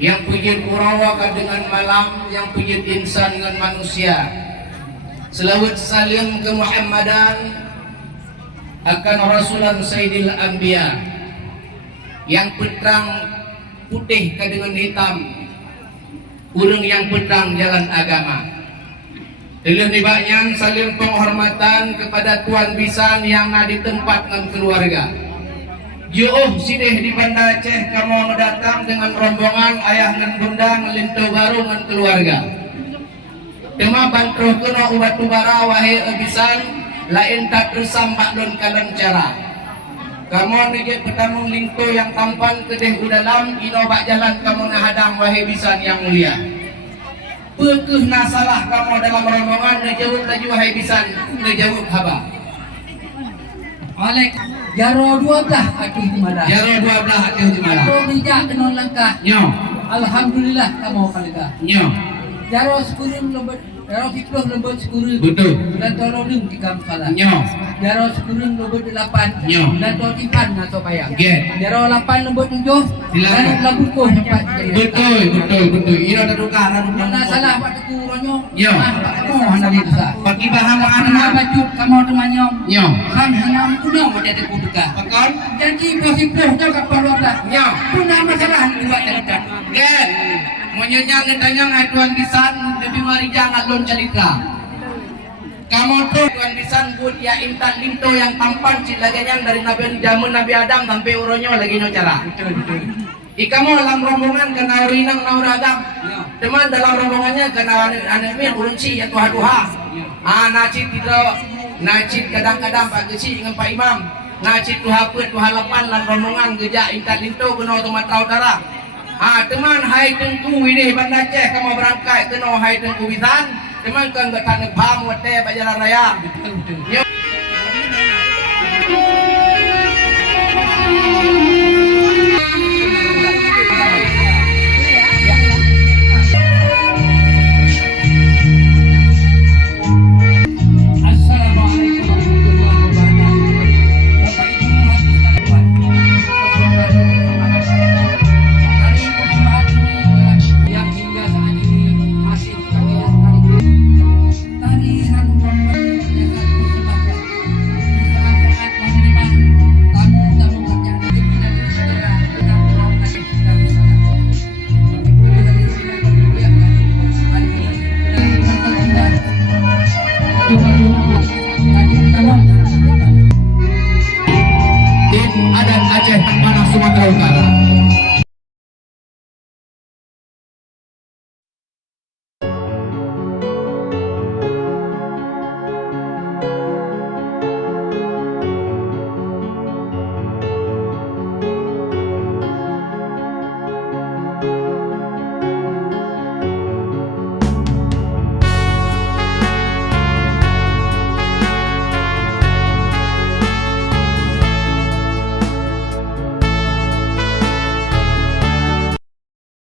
yang pujud urawa dengan malam, yang pujud insan dengan manusia. Selawat salim ke Muhammadan akan Rasulan Sayyidil Anbiya yang petrang putih dengan hitam, urang yang petrang jalan agama. Dalam dibaknya salim penghormatan kepada Tuan Bisan yang ada di tempat dengan keluarga. Jauh sidih di Banda Aceh kamu datang dengan rombongan ayah dan bunda ngelinto baru dengan keluarga. Tema bantruh kena ubat tubara wahai Bisan lain tak tersampak don kalan cara. Kamu nijek petamung linto yang tampan kedeh udalam inobak jalan kamu nahadang wahai Bisan yang mulia. Pekeh nasalah kamu dalam rombongan nejawab laju wahai Bisan nejawab haba. Oleh jaro 12 atuh jumada. Jaro 12 atuh jumada. Atuh bijak kenon langkah. Nyo. Alhamdulillah kamu kaliga. Nyo. Jaro 10 lembut, jaro 10 lembut 10. Betul. Dan tolong di kam salah. Nyo. Jaro 10 lembut 8. Nyo. Dan tolong timpan atau bayang. Get. Jaro 8 lembut 7. Dan labu ko tempat. Betul. Ino ada duka, ada duka. Mana salah pak teku ronyo. Nyo. Kamu hana bisa. Bagi bahan Hana baju kamu temannya. Nyo. Kan hana kuno ada teku duka. Pakon. Jadi posisi dah kapal dah. Nyo. Punya masalah dua cerita. Get. Monyanya ngetanya Tuan Bisan lebih mari jangan lon cerita. Kamu tuh Tuan Bisan buat ya intan linto yang tampan cilaganya dari Nabi zaman Nabi Adam sampai uronyo lagi no cara. Betul. Ikamu dalam rombongan kena rinang nauradam. Teman dalam rombongannya kena anaknya urunci ya tuha. Nacit tidak nacit kadang-kadang Pak Gesi dengan Pak Imam. Nacit tuha lapan dalam rombongan gejak intan linto kena otomatrau darah. Teman hai tengku ini Banda Aceh kamu berangkat kena hai tengku Bisan. Teman kan gak tanah pam wate jalan raya. Betul. Adan Aceh Tanah Sumatera Utara.